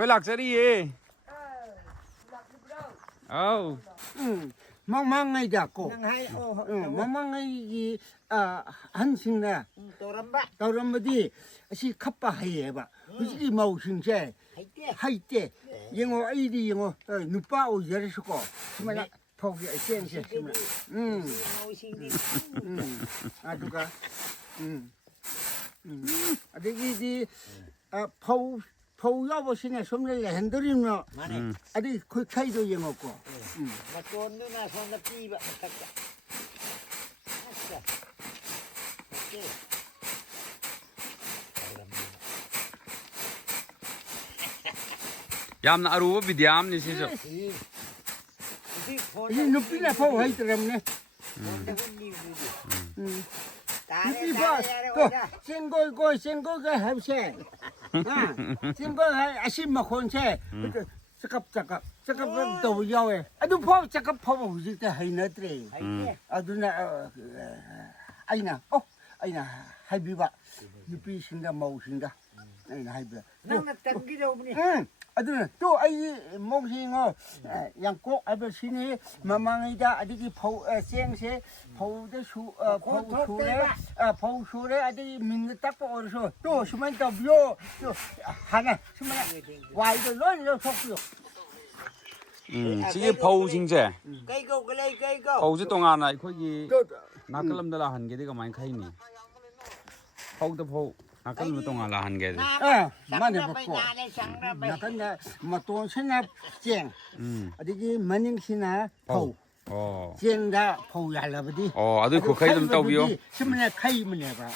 khơi lạc sẽ đi gì mang ngay đã cổ mang ngay gì hắn sinh ra tao làm gì chỉ khắp ba hay vậy cái gì màu sinh thế hay thế nhưng mà ai đi nhưng mà nụ ba ở dưới số cổ mà là phao cái sen thế à đúng cả à cái gì phao giáo bộ sinh này xong rồi là hành động nó à đi khơi khai rồi nhưng mà cổ mà con nữa là xong là pi vậy yam na aruba bidyam ni siso ini nupi na phao hay terem ne nupi ba to sen goi cái hay xe sen goi hay asim mà khôn xe chắc cặp đầu dao ấy đúng phao chắc cặp phao gì cái hay nữa đấy đúng là anh à hay bị vậy nupi sinh ra màu sinh ra này là hay bị nó là từng cái đâu này đúng 또 아이 몽싱어 양꼭 아버지니 마망이다 아디기 포 생세 포데 수 포수레 포수레 아디 민느 딱 보어서 또 수만 더비오 또 하나 수만 와이도 런로 속요 지게 phâu 징제 cây câu cái này cây câu phâu chứ 동안 아이코기 나클람들라 한 개가 많이 카이니 phâu phâu 나클람 동안 한 개. 많이 먹고 나간다 뭐또 신나 쟁 어디기 머닝시나 포 쟁다 포 yar라버디 아들 그 카이 좀 떠비요. 심네 카이면 해봐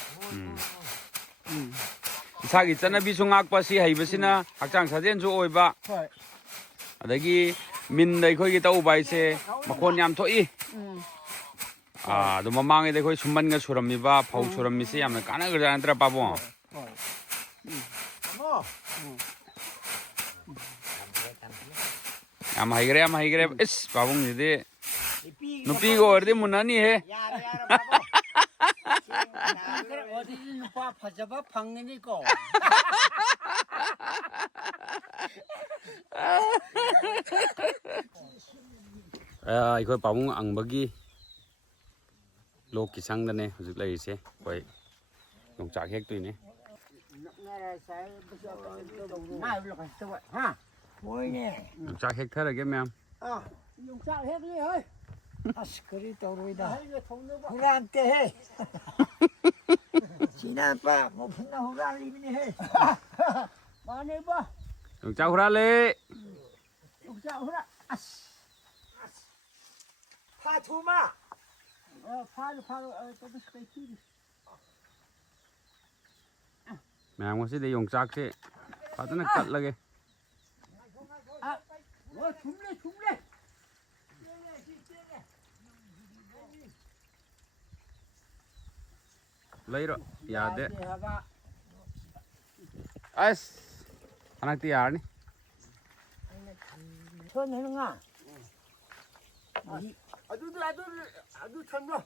이삭 있잖아 비중학과시 하이버시나 학장 사전주 오이바 어디기 민네 거기 떠오바 이세 막혼 얌 토이 너 마망에 거기 순만가 수람미바 파우 수람미시 얌나 까나 그러잖아 빠봉 얌 하이그래 에스 빠봉 니데 누피 거 어디 문나니 해 어디 누파 파자바 방내니까 이거 빠봉 앙버기 lokki sangdane hujik laise koi longchak hek tuine longchak hek tharage ma'am longchak hek đi ơi 아스크리 떠오르이다 후라한테 해 지나빠 뭐 분나 후라리미니 해 많이 봐 longchak hurale longchak hura 파투마 파도 또 스페이스 ma'am có sẽ longchak se patna kat lage 줌래 leiro yade as anak ti yarni 손해는가 아주 참나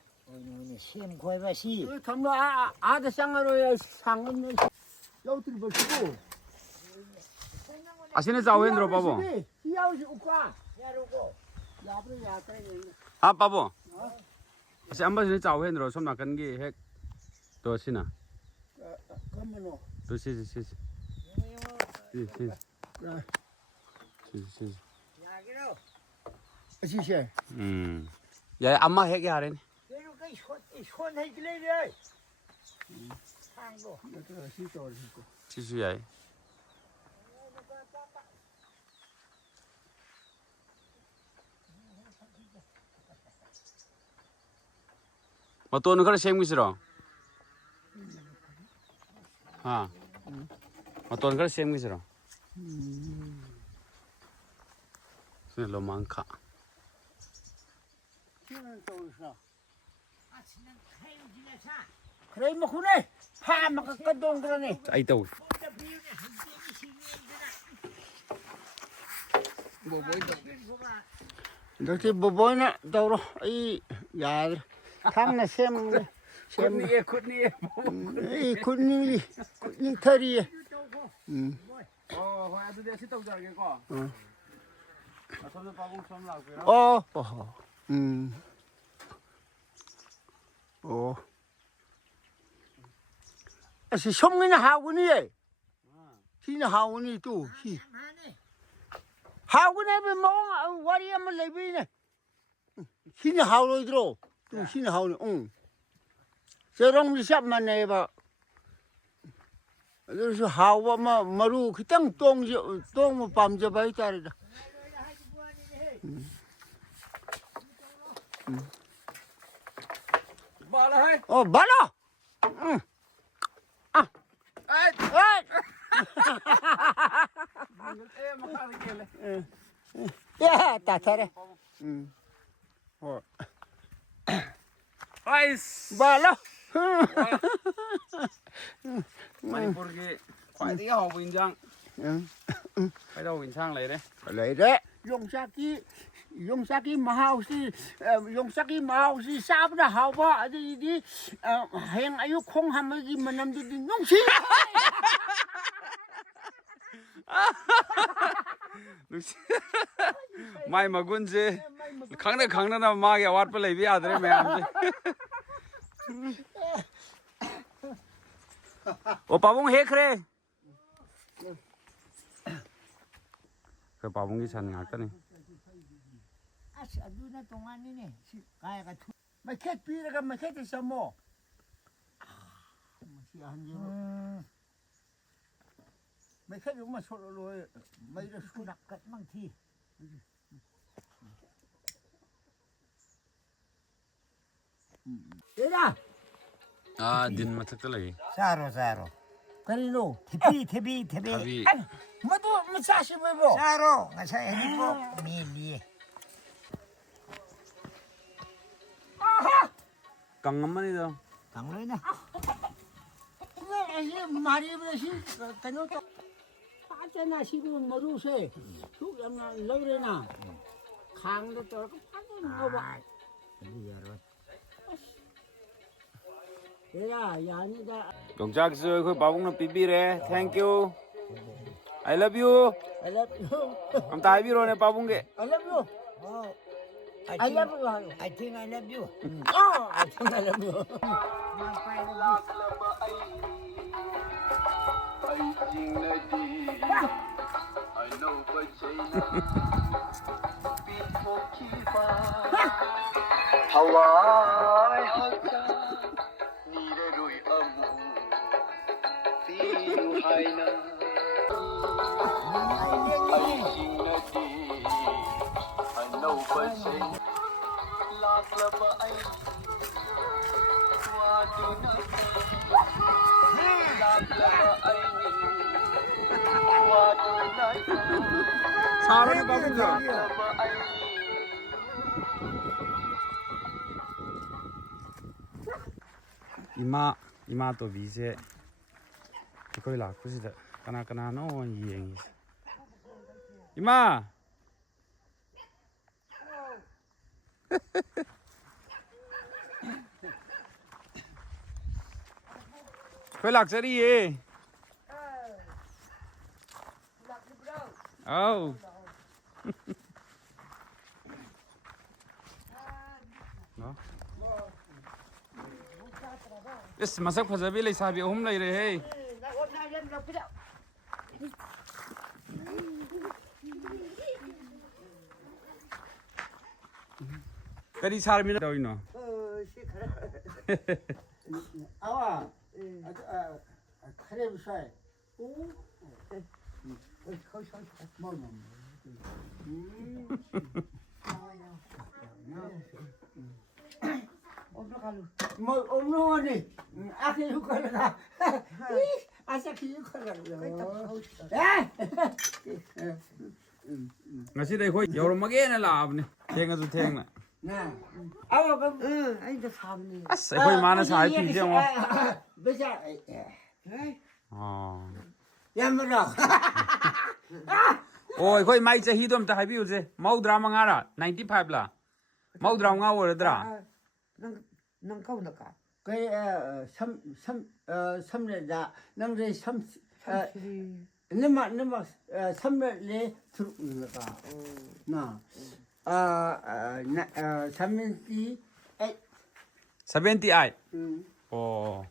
시험 구해봐시 참나 아들 상하로야 상은 여우들이 벌시고 asine jawen ro babo hi야우시 우과 야루고 야브르 야트레 babo ase amba sine jawen ro somna kan gi hek to sina 그러면은 to si 야기로 시시 ya amma hek yaren 그리고 손해질래 상고 지수 야이 어떤 걸 생기 싫어 어떤 걸 생기 싫어 로망카 그래 뭐 그래 파 막 깎아동 그러네 아이따 뭐 보인다 너희 뭐 보이나 더러 이 야 탕나 셈 이 굿니 털이 ꯍꯣꯏ ꯑꯗꯨꯗꯤ ꯑꯁꯤ ꯇꯧꯖꯔꯒꯦꯀꯣ ꯑꯁꯣꯝꯗ ꯄꯥꯕꯨꯡ ꯁꯣꯝ ꯂꯥꯛꯄꯤꯔꯣ ꯑꯁꯤ ꯁꯣꯝꯒꯤꯅ ꯍꯥꯎꯒꯅꯤꯌꯦ sina hauni tu si hauni be mo wari am lebi ne sina hauni dro tu sina hauni serong ni sap mane ba lu su hawa ma maru khitang tong ma pam je bai tar da bala hai oh bala ai ai ya ta thare Rice bala Manipurgi khwaidagi hawba injang kaidau insang leire leire Yongsaki mahausi sabda hawa adi heng ayu khong hamagi manam di nongsi mai magunje khangna na ma ya wat pa leibi adre mayam je o pabung hekre ke pabung gi san ngak ta ni aduna tongani ne kaya ka thu maket piraga maket samo si anjo maket yung masolo may sudak kat mang thi Eda din mathak ta lei saro kanino thebi abi madu masashi bebo saro ngasai ani po mili kangamani da kangloi na mari besi kano to pachana sigu maru se su yamna lagre na khang do to pachana ba yaro Eda yani da Gongchak su khoi pabung na pipi re thank you I love you I love you am tai bi ro ne pabung ge I love you oh I love you I think I love you oh I think I love you Hawaii hakka nirarui amu piru haina aisingnadi anauba sai laklaba ai waduna laklaba ai waduna saro ne pabung ga laklaba ai ima to bi se khoi lak pu si da kana no yeng ima khoi lak chari ye oh no is masak phajabi leisabi ahum leire he kari sarmi na doino awa khare bisai mo omno ni akhi ukala asa ki ukala ngasi dai khoi yormage na labne thenga ju thengna na awa ba ai da family as khoi mana sai pi je mo beja oh yamra oi khoi mai chahi dom ta habi uje maudra mangara 95 la maudra nga oradra nang kau na ka cái samle da nang re sam nema 300래 들어가. 나. 78. 78 oh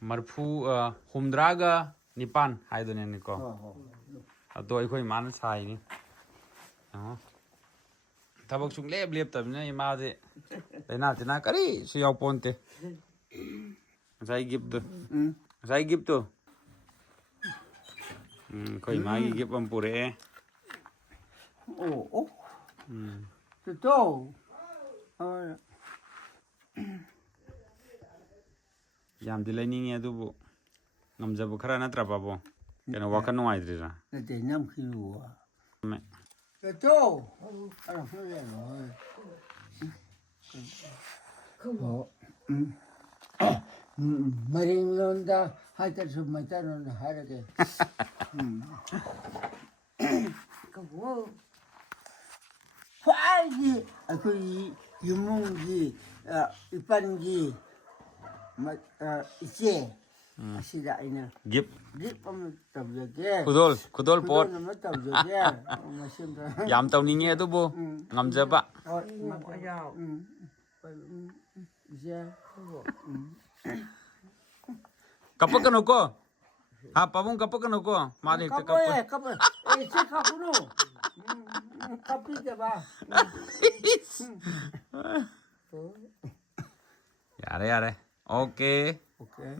marfu humdraga nipan haidone ni ko ado ai khoi man sai ni tabak sung lep lep tab ne ma de leina tina kari su yaw ponte sai gip to khoi ma gi gip am pure 오. 또. yam de lening ya du ngamjabu khara na tra babo kena wakan no aidri ra 내 남기와. me 또. 알아 그래. 그거. 머리론다 하여튼 좀 맞다는 하려게. 그거. 화기 그 유문기 이반기 이제 아시다 이나 gip 리폼 답게 kudol pot 뭐 답게 마심다 yam tau ni nge tu bu ngamjaba 맞아. 이제 그거 kapakan ko ha pabung kapakan ko mari te kap 까빠 이제 까꾸로 까삐게 봐 yare yare okay 오케이